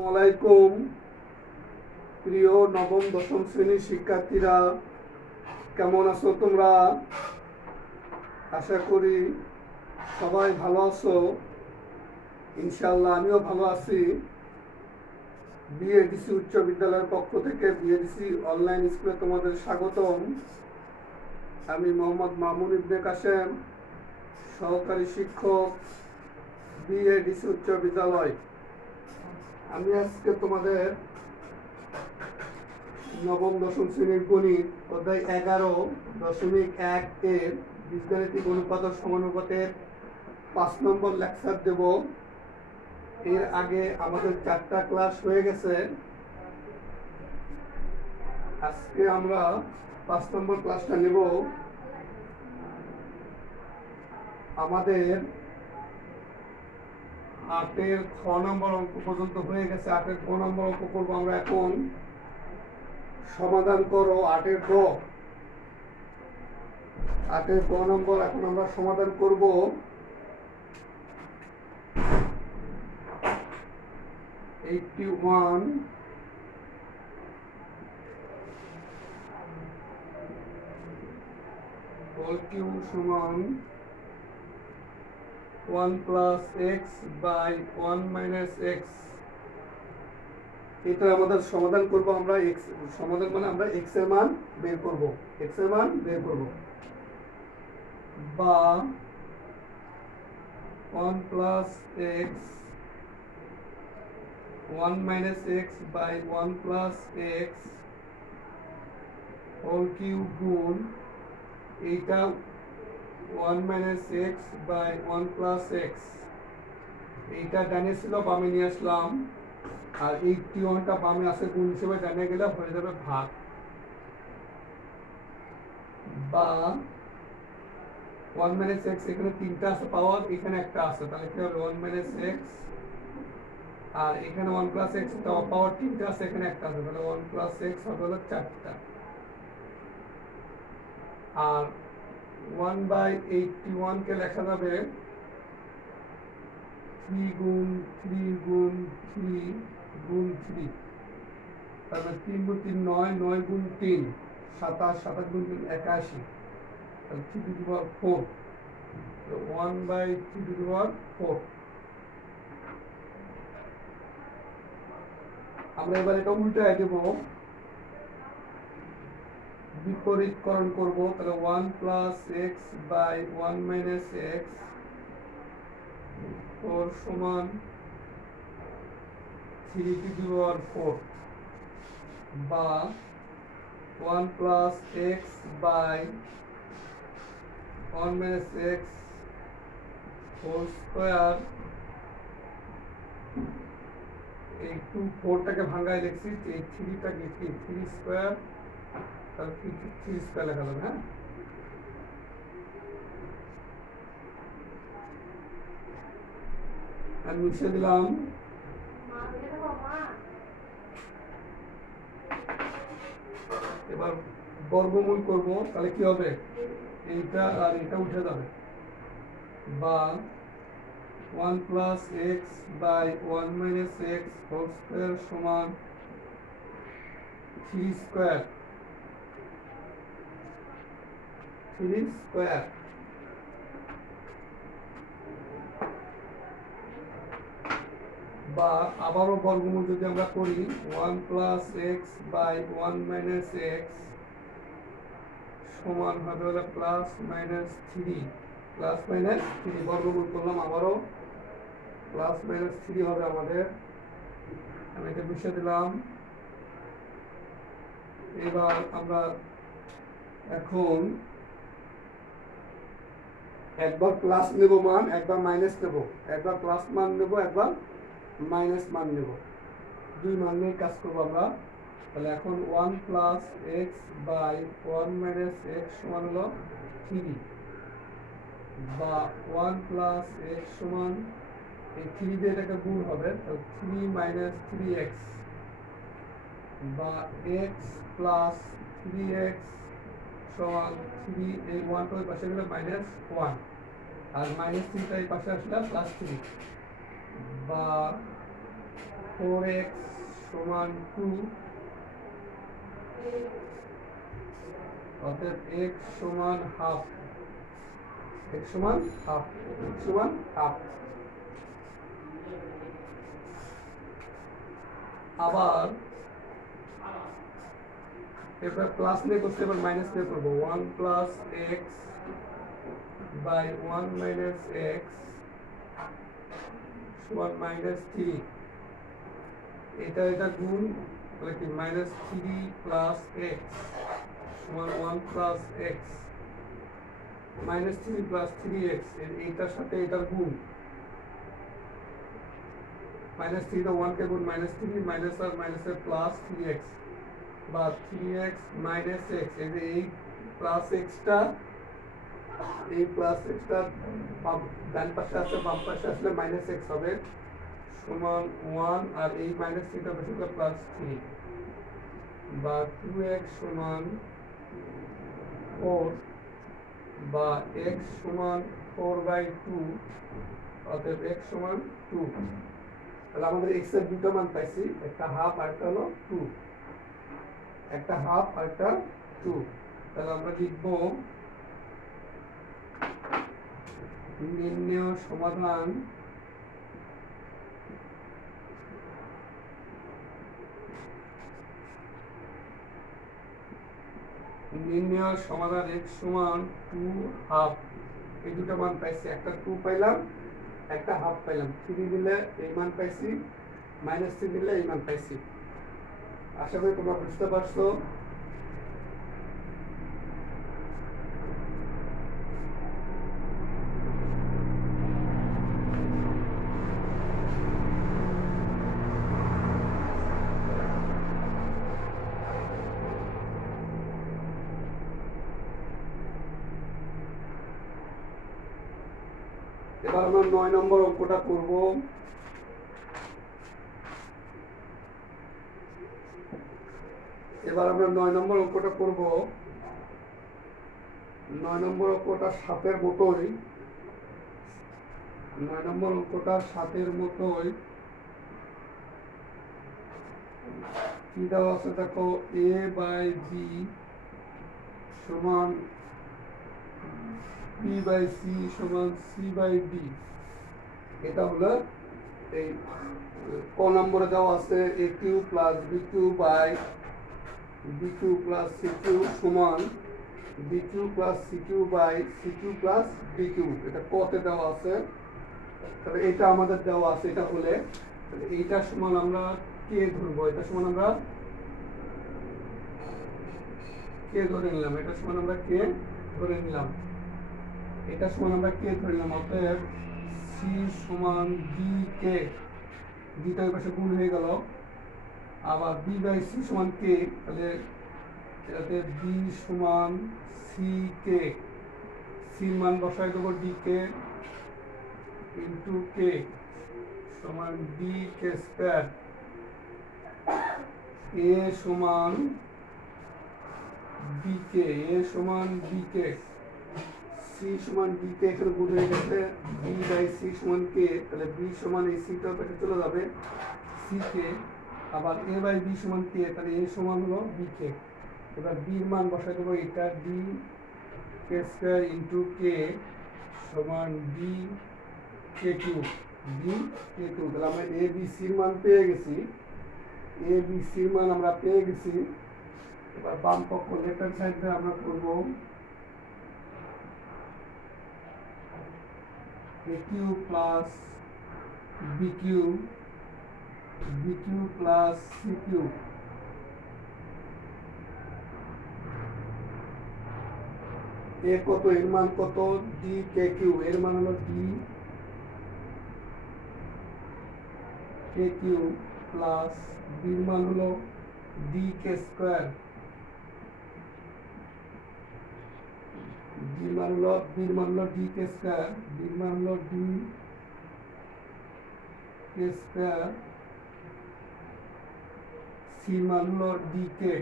আসসালামাইকুম প্রিয় নবম দশম শ্রেণীর শিক্ষার্থীরা, কেমন আছো তোমরা? আশা করি সবাই ভালো আছো। ইনশাআল্লাহ আমিও ভালো আছি। বিএডিসি উচ্চ বিদ্যালয়ের পক্ষ থেকে বিএডিসি অনলাইন স্কুলে তোমাদের স্বাগতম। আমি মোহাম্মদ মামুন ইবনে কাসেম, সহকারী শিক্ষক, বিএডিসি উচ্চ বিদ্যালয়। আমি আজকে তোমাদের নবম দশম শ্রেণীর গণিত অধ্যায় 11.1 এর বীজগাণিতিক অনুপাত ও সমানুপাতের 5 নম্বর লেকচার দেব। এর আগে আমাদের 4টা ক্লাস হয়ে গেছে। আজকে আমরা 5 নম্বর ক্লাসটা নেব। আমাদের 8-এর 6 নম্বর অঙ্ক পর্যন্ত হয়ে গেছে। 8-এর 6 নম্বর অঙ্ক করবো আমরা এখন। সমাধান করো 8-এর গ। 8-এর গ নম্বর এখন আমরা সমাধান করব। হোল কিউব সমান 1 plus x by 1 minus x. এটা আমাদের সমাধান করব আমরা। এক্স সমাধান মানে আমরা এক্স এর মান বের করব। এক্স এর মান বের করব বা 1 plus x 1 minus x by 1 plus x whole cube গুণ এইটা 1 minus x by 1 plus x. এইটা ডানে ছিল, বামে নিয়ে আসলাম। আর এই টি1টা বামে আছে, গুণ হিসেবে ডানে গেলে হয়ে যাবে ভাগ। বা 1 মাইনাস এক্স এখানে 3টা আছে পাওয়ার, এখানে একটা আছে, তাহলে কি হবে 1 মাইনাস এক্স। আর এখানে 1 প্লাস এক্স পাওয়ার 3টা আছে, এখানে একটা আছে, তাহলে 1 প্লাস এক্স হবে হলো 4টা। আর 1/81 কে লেখা যাবে 3 গুণ 3 গুণ 3 গুণ 3। তারপরে 3 গুণ 3 9, 9 গুণ 3 27, 27 গুণ 3 81। তাহলে 3 টু দি পাওয়ার 4। তো 1/3 টু দি পাওয়ার 4। আমরা এবার এটা উল্টায় দেব, বিপরীতকরণ করব। তাহলে 1 plus x by 1 minus x 4 সমান 3 টু দি পাওয়ার 4 বা 1 plus x by 1 minus x whole square. এই 4টাকে ভাঙায় লিখছি, এই 3টাকে কি 3 স্কোয়ার, তাহলে 3 স্কোয়ার লেখা যাবে। হ্যাঁ, আমি মিশে দিলাম। এবার বর্গমূল করব, তাহলে কি হবে এইটা আর এটা উঠে যাবে। বা 1 plus x by 1 minus x whole square সমান 3 স্কোয়ার। 3 স্কোয়ার বা আবারও বর্গমূল যদি আমরা করি 1 plus x by 1 minus x সমান হবে হলো প্লাস মাইনাস 3। প্লাস মাইনাস 3 বর্গমূল করলাম, আবারও প্লাস মাইনাস 3 হবে আমাদের। আমি এটা মিশিয়ে দিলাম। এবার আমরা এখন একবার প্লাস নেব মান, একবার মাইনাস নেব। একবার প্লাস মান নেব, একবার মাইনাস মান নেব। দুই মান নিয়ে কাজ করবো আমরা। তাহলে এখন 1 plus x by 1 minus x সমান হলো 3 বা 1 প্লাস এক্স সমান এই 3 দিয়ে এটাকে গুণ হবে, তাহলে 3 মাইনাস 3x বা এক্স প্লাস 3x সমান 3। এই 1টা ওই পাশে গেলে মাইনাস 1 আর মাইনাস 3টা এই পাশে আসলে প্লাস 3 বা 4x সমান 2, অতএব x সমান হাফ, x সমান হাফ, x সমান হাফ। আবার এবার প্লাস নিয়ে করতে, এবার মাইনাস নিয়ে করবো। 1 plus x by 1 minus x সমান -3। এটা এটা গুণ, তাহলে কি -3 প্লাস এক্স সমান 1 প্লাস এক্স, -3 প্লাস 3x, এইটার সাথে এটার গুণ, -3 টা 1 কে গুণ, -3 মাইনাস আর মাইনাসের প্লাস 3x বা 3x মাইনাস x। এই যে এই প্লাস এক্সটা, এই প্লাস এক্সটা ডান পাশে আছে, বাম পাশে আসলে মাইনাস এক্স হবে, সমান 1, আর এই -3 টা বেশি করে প্লাস 3 বা 2x সমান 4 বা x সমান 4/2, অতএব x সমান 2। তাহলে আমাদের x এর দুটো মান পাইছি, একটা হাফ আর একটা হলো 2, একটা হাফ আর একটা 2। তাহলে আমরা লিখব নির্ণেয় সমাধান x সমান 2 হাফ। এই দুটো মান পাইছি, একটা 2 পাইলাম, একটা হাফ পাইলাম। 3 দিলে এই মান পাইছি, -3 দিলে এই মান পাইছি। আশা করি তোমরা বুঝতে পারছো। এবার আমরা 9 নম্বর অঙ্কটা করব। এবার আমরা 9 নম্বর অঙ্কটা করব। 9 নম্বর অঙ্কটা 7 এর মতোই, 9 নম্বর অঙ্কটা 7 এর মতোই। কি দেওয়া আছে দেখো, a বাই b সমান b বাই c সমান c বাই d। এটা হলো এই ক নম্বরে দেওয়া আছে a q plus b q by b q plus c q সমান b q plus c q by c q plus b q. এটা কতে দেওয়া আছে, তাহলে এটা আমাদের দেওয়া আছে। এটা হলে এইটা সমান আমরা কে ধরবো, এটা সমান আমরা কে ধরে নিলাম, এটা সমান আমরা কে ধরে নিলাম, এটা সমান আমরা কে ধরে নিলাম। অতএব সি সমান বি কে, ডিটা ওই পাশে গুণ হয়ে গেল। আবার বি বাই সি সমান কে, তাহলে এটাতে বি সমান সি কে, সির মান বসাই দেবো ডি কে ইন্টু কে সমান বি কে স্কয়ার। এ সমান বি কে, এ সমান বি কে, সি সমান বি কে এখানে গুণ হয়ে গেছে, বি বাই সি সমান কে, তাহলে বি সমান এই সিটার পাশে চলে যাবে সি কে। আবার এ বাই বি সমান কে, তাহলে এ সমান হলো বি কে। এবার বির মান বসাই দেবো, এটা ডি কে স্কয়ার ইন্টু কে সমান B K cube, B K cube. তাহলে আমরা এ বি সির মান পেয়ে গেছি, এ বি সির মান আমরা পেয়ে গেছি। এবার বাম পক্ষ লেফট হ্যান্ড সাইডে আমরা করব a cube plus B cube, B cube plus C cube. এ কত, এর মান কত, ডি কে কিউব, এর মান হলো ডি কে কিউব প্লাস বির মান হলো ডি কে স্কয়ার, বির মান হলো ডি কে স্কয়ার, বির মান হলো ডি কে স্কয়ার, সি মান হলো ডি কে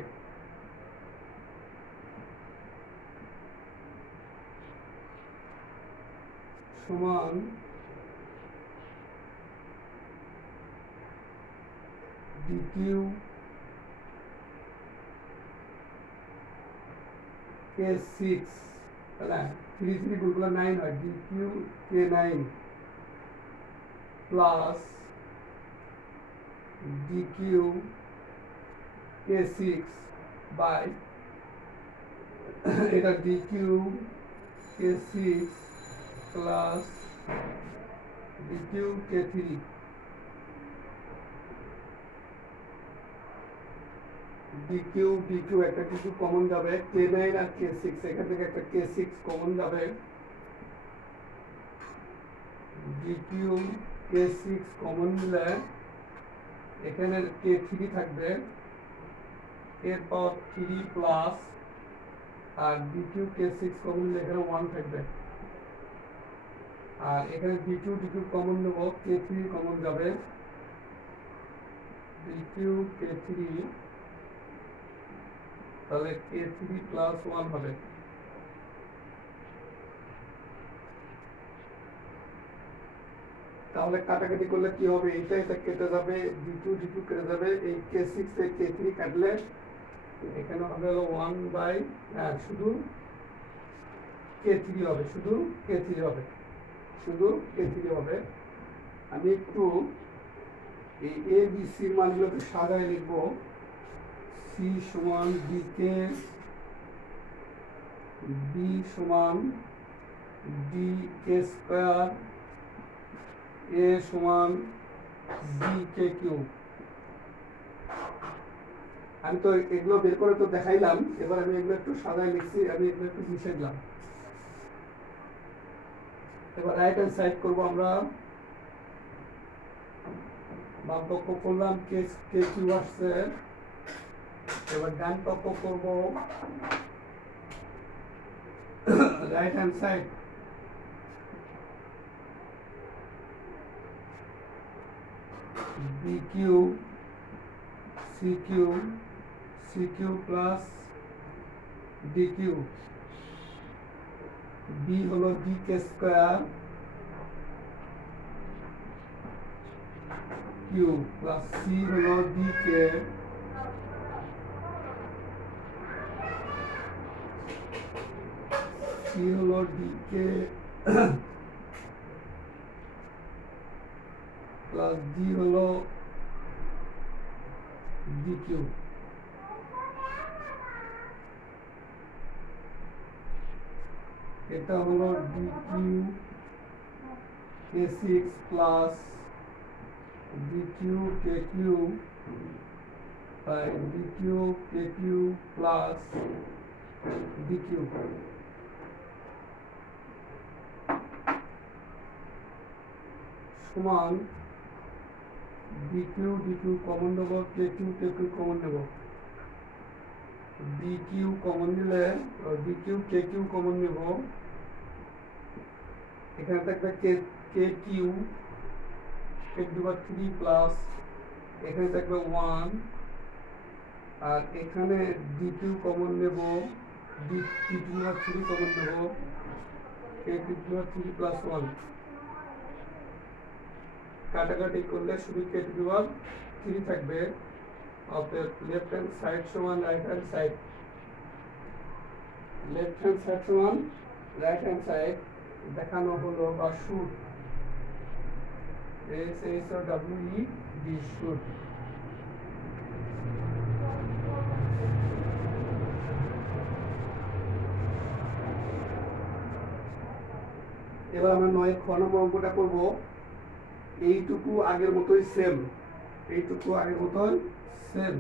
সমান dq k6 তাহলে 3 3 গুণ করলে 9 হয় dq k9 plus dq k6 by এটা dq k6 plus dq k3 dq dq একটা কিছু কমন যাবে k9 আর k6 এখান থেকে একটা k6 কমন যাবে dq k6 কমন নিলে এখানে k3 থাকবে এরপর 3 প্লাস আর dq k6 কমন নিলে এখানে 1 থাকবে আর এখানে dq dq কমন নেব k3 কমন যাবে dq k3 তাহলে k3 প্লাস 1 হবে তাহলে কাটাকাটি করলে কি হবে এটা এটা কেটে যাবে d2 d2 কেটে যাবে এই k6 থেকে k3 কাটলে এখানে হবে হলো 1 বাই শুধু k3 হবে শুধু k3 হবে শুধু k3 হবে আমি একটু এই a b c এর মানগুলোকে সাজায় লিখব c সমান dk b সমান dk স্কয়ার a সমান dk কিউব আমি তো এগুলো বের করে তো দেখাইলাম এবার আমি এগুলো একটু সাজায় লিখছি আমি এগুলো একটু মিশিয়ে দিলাম এবার রাইট হ্যান্ড সাইড করব আমরা বাম পক্ষ করলাম কে কিউ আসছে এবার ডান পক্ষ করব right hand side bq cq plus dq b হলো dk square q plus c হলো dk c হলো dk প্লাস d হলো dq এটা হলো dq k6 plus dq kq by dq kq plus dq সমান dq dq কমন নেব kq kq common নেব dq common নিলে dq kq কমন নেব এখানে থাকবে kq k3 প্লাস এখানে থাকবে 1 আর এখানে dq কমন নেব d3 কমন নেব k3 প্লাস 1 কাটাকাটি করলে শুধু k3 থাকবে অতএব লেফট হ্যান্ড সাইড সমান right hand side left hand side সমান রাইট হ্যান্ড সাইড দেখানো হলো বা শুড SHOWED শুড এবার আমরা 9 খ নম্বর অঙ্কটা করব এইটুকু আগের মতোই সেম এইটুকু আগের মতোই সেম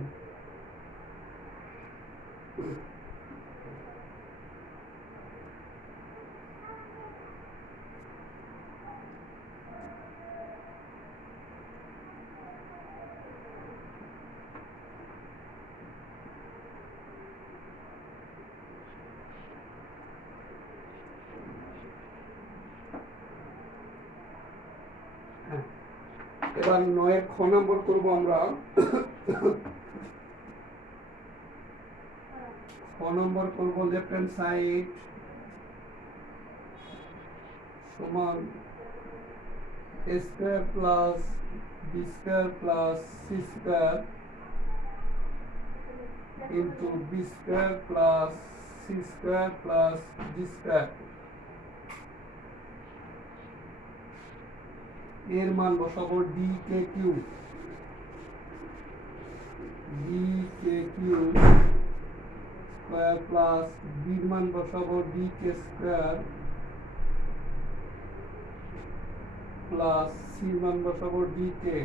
এবার 9 খ নম্বর করব আমরা খ নম্বর করব লেফট হ্যান্ড সাইড সমান a square plus B square plus C square into B square plus C square plus D square. এর মান বসাবো D K Q, D K Q square plus বির মান বসাবো ডি কে স্কোয়ার প্লাস সির মান বসাবো ডি কে।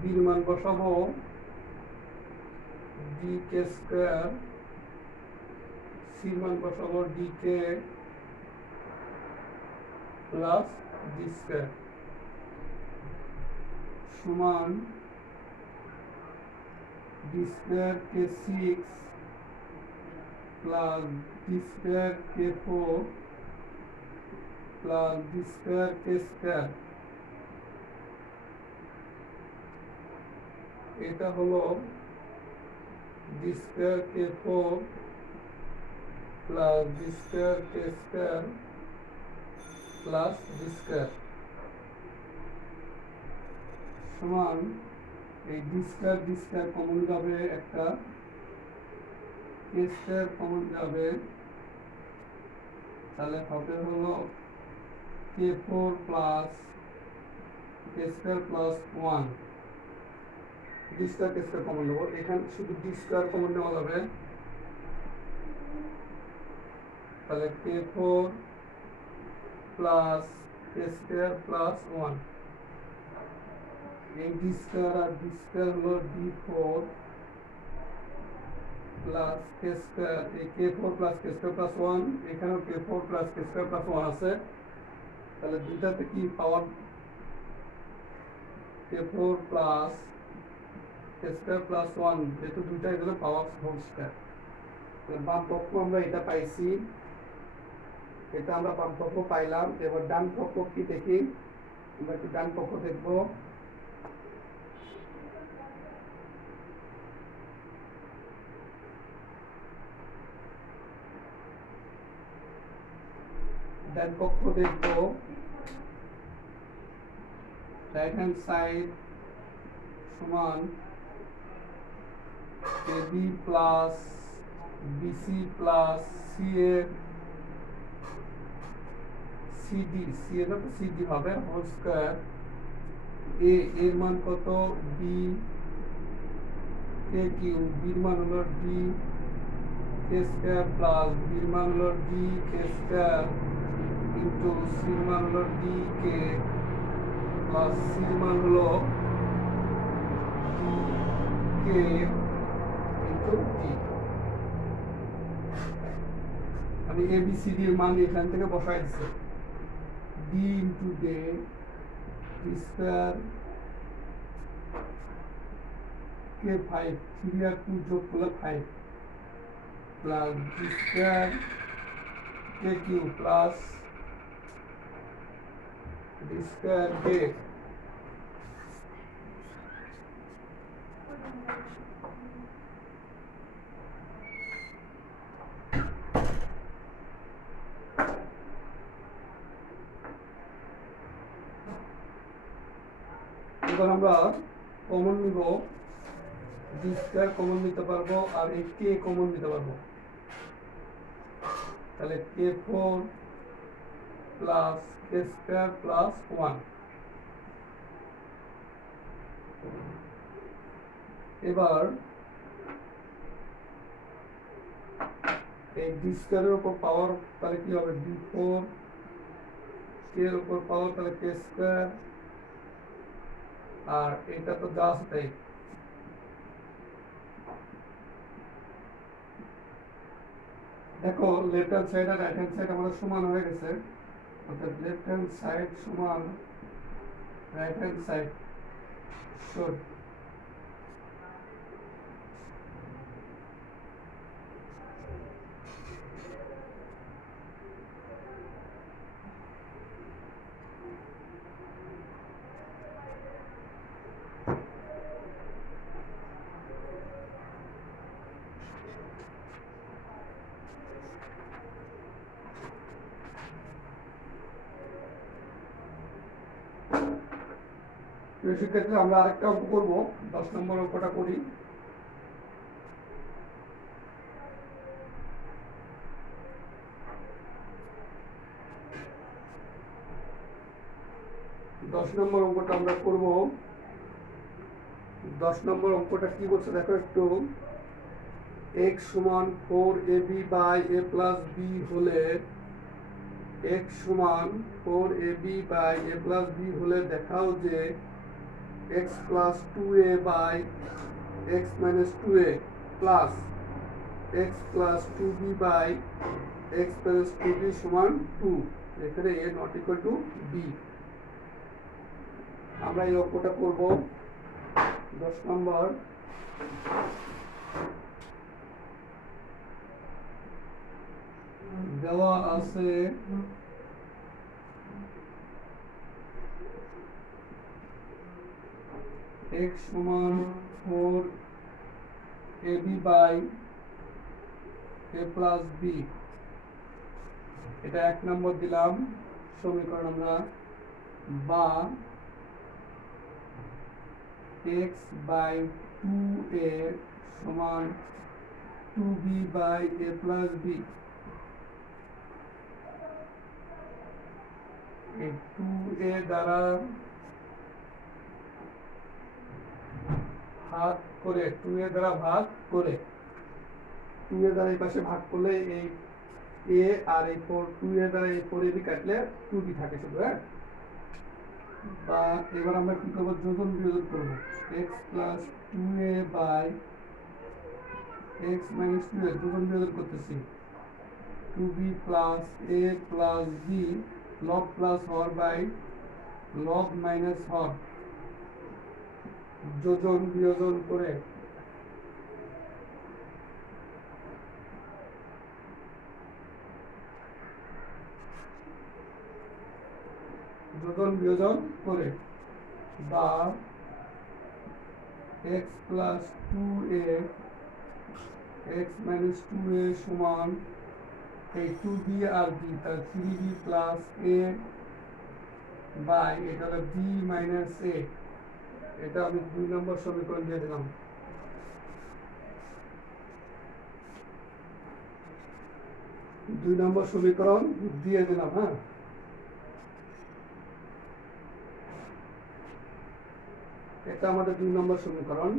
বির মান বসাবো ডি কে স্কোয়ার, সির মান বসাবো D K plus D square সমান D square K six plus D square K four plus D square K square. এটা হলো D square K four plus D square K square plus D square সমান এই D square common যাবে, একটা কে square common যাবে, তাহলে হবে হলো K four plus K square plus one. D square K square common নেবো, এখানে শুধু ডি স্কোয়ার কমন নেওয়া যাবে, তাহলে K four plus K square plus one. এই ডি স্কোয়ার আর ডি স্কোয়ার হলো D four plus K square, এই K four plus K square plus one, এখানেও K four plus K square plus one আছে, তাহলে দুইটাতে কি power K four plus K square plus one, যেহেতু দুইটা এগুলো পাওয়ার হোল স্কোয়ার। তাহলে বাম পক্ষ আমরা এটা পাইছি, এটা আমরা বাম পক্ষ পাইলাম। এবার ডান পক্ষ কি দেখি, আমরা একটু ডান পক্ষ দেখবো। ডান পক্ষ দেখবো, রাইট হ্যান্ড সাইড সমান AB plus BC plus CA CD, CA তো সিডি হবে হোল স্কয়ার। এ এর মান কত, বি কে কিউ, বির মান হলো ডি কে স্কয়ার প্লাস বির মান হলো ডি কে স্কয়ার ইন্টু সির মান হলো ডি কে প্লাস সির মান হলো কে ইন্টু ডি। আমি এ বি সি ডি এর মান এখান থেকে বসাই দিচ্ছি, D into D D square K five, three আর টু যোগ করলে five plus D square K Q plus D square K. এবার আমরা কমন নিব, ডি স্কয়ার কমন নিতে পারবো আর এই কে কমন নিতে পারবো, তাহলে কে ফোর প্লাস কে স্কয়ার প্লাস ওয়ান। এবার এই ডি স্কয়ারের উপর পাওয়ার তাহলে কি হবে, ডি ফোর কে এর উপর পাওয়ার তাহলে কে স্কয়ার, আর এটা তো যা আছে তাই। দেখো লেফট হ্যান্ড সাইড আর রাইট হ্যান্ড সাইড আমাদের সমান হয়ে গেছে, অর্থাৎ লেফট হ্যান্ড সাইড সমান রাইট হ্যান্ড সাইড শুড সেক্ষেত্রে আমরা আরেকটা অঙ্ক করবো, 10 নম্বর অঙ্কটা করি। দশ নম্বর অঙ্কটা আমরা করব। 10 নম্বর অঙ্কটা কি বলছে দেখো একটু। x সমান 4ab by a plus b হলে x সমান 4ab by a plus b হলে দেখাও যে x plus 2a by x minus 2a plus x plus 2b by x plus 2b সমান 2। এখানে a not equal to b। আমরা এই অঙ্কটা করব। 10 নম্বর দেওয়া আছে x সমান 4ab by a plus b। এটা 1 নম্বর দিলাম সমীকরণ আমরা, বা x বাই 2a সমান 2b by a plus b। এই 2a দ্বারা ভাগ করে 2a দ্বারা ভাগ করে 2a দ্বারা এই পাশে ভাগ করলে এই a আর এই 2a দ্বারা এই 4ab কাটলে 2b থাকে শুধু। হ্যাঁ, বা এবার আমরা কি করব, যোজন বিয়োজন করব। x plus 2a by x minus 2a যোজন বিয়োজন করতেছি। 2b plus a plus b লব প্লাস হর বাই লব মাইনাস হর, যোজন বিয়োজন করে যোজন বিয়োজন করে, বা x plus 2a x minus 2a সমান এই 2b আর b, তাহলে 3b প্লাস a বাই এটা হলো b মাইনাস a। এটা আমি 2 নম্বর সমীকরণ দিয়ে দিলাম। দুই নম্বর সমীকরণ দিয়ে দিলাম। হ্যাঁ, এটা আমাদের 2 নম্বর সমীকরণ।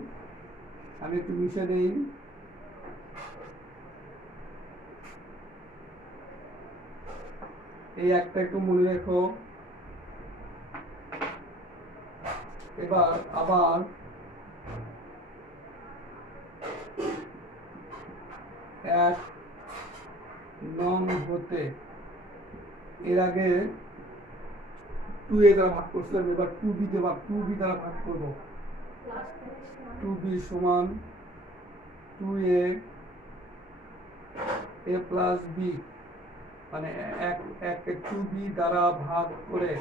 আমি একটু মিশে দেই। এই একটা একটু মনে রেখো। এবার আবার এক নং হতে এর আগে 2a দ্বারা ভাগ করছিলাম, এবার 2b দ্বারা ভাগ করব। 2b সমান 2a a প্লাস b, মানে এক 2b দ্বারা ভাগ করে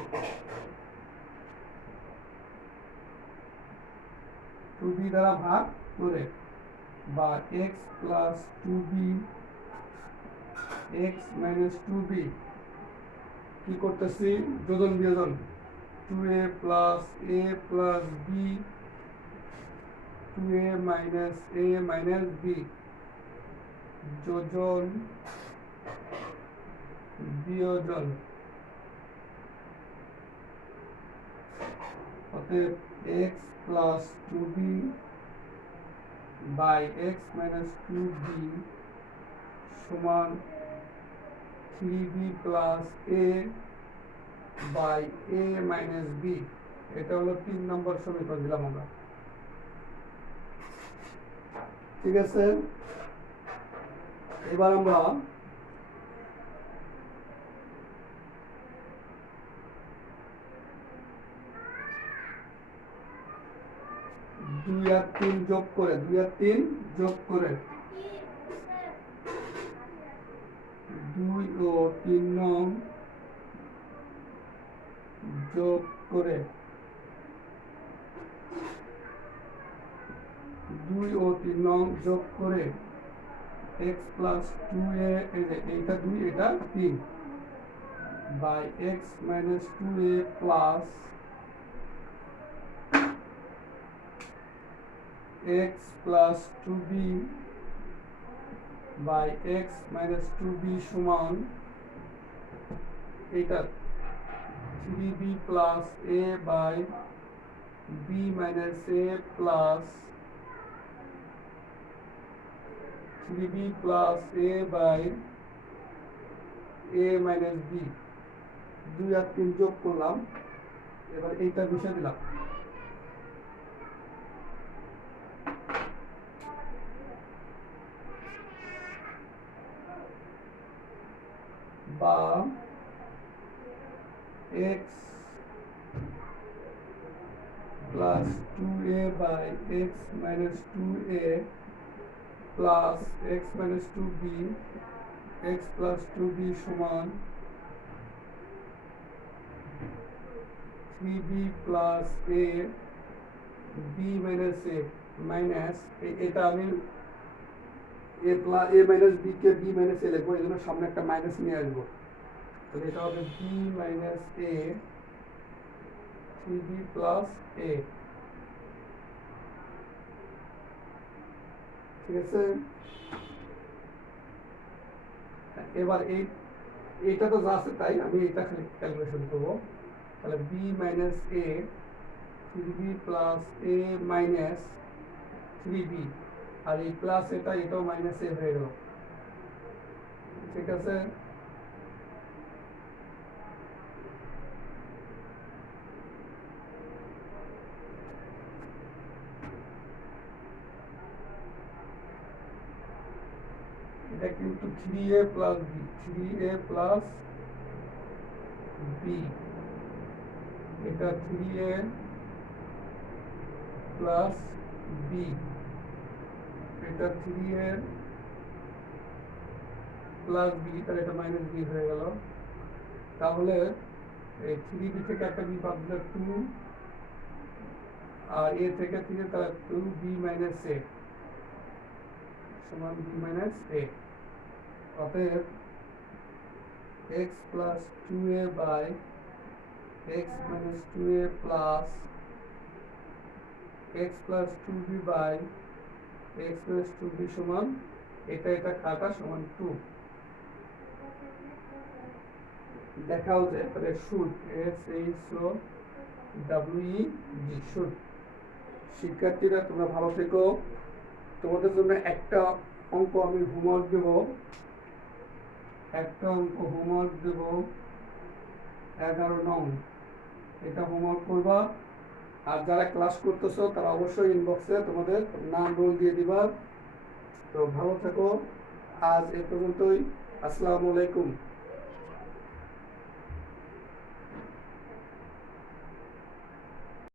2b দ্বারা ভাগ করে, বা x plus 2b x minus 2b কি করতেছি, যোজন বিয়োজন। 2a plus a plus b 2a minus a minus b, যোজন বিয়োজন। অতএব x plus 2b by x minus 2b সমান 3b plus a by a minus b। এটা হলো 3 নম্বর সমীকরণ দিলাম আমরা। ঠিক আছে, এবার আমরা দুই আর তিন যোগ করে 2 ও 3 নং যোগ করে 2 ও 3 নং যোগ করে x প্লাস 2a, এইটা 2 এটা 3 by x minus 2a plus x plus 2b by x minus 2b সমান এটা 3b plus a by b minus a plus 3b plus a by a minus b 2 আর 3 যোগ করলাম এবার এইটা বিষয় দিলাম বা x plus 2a by x minus 2a plus x minus 2b x plus 2b সমান 3b plus a b minus a minus এটা আমি a plus a minus b K b minus a লিখবো এজন্য সামনে একটা মাইনাস নিয়ে আসবো তাহলে এটা হবে b minus a 3b plus a ঠিক আছে এবার এইটা তো যা আছে তাই আমি এটা খালি ক্যালকুলেশন করব তাহলে b minus a 3b plus a minus 3b আর এই প্লাস এটাও মাইনাস a হয়ে গেল ঠিক আছে এটা কিন্তু 3a plus b 3a plus b এটা 3a plus b এটা 3a plus b তাহলে এটা মাইনাস b হয়ে গেল তাহলে এই 3b থেকে একটা b বাদ দিলে 2 আর a থেকে 3 তাহলে 2b minus a সমান b minus a অতএব x plus 2a by x minus 2a plus x plus 2b by x plus 2b সমান এটা কাটা সমান 2 দেখাও যে তাহলে শুড SHOWED শুড শিক্ষার্থীরা তোমরা ভালো থেকো তোমাদের জন্য একটা অঙ্ক আমি হোমওয়ার্ক দেব 11 নং এটা হোমওয়ার্ক করবা আর যারা ক্লাস করতেছো তারা অবশ্যই ইনবক্সে তোমাদের নাম রোল দিয়ে দিবা তো ভালো থেকো আজ এ পর্যন্তই আসসালামু আলাইকুম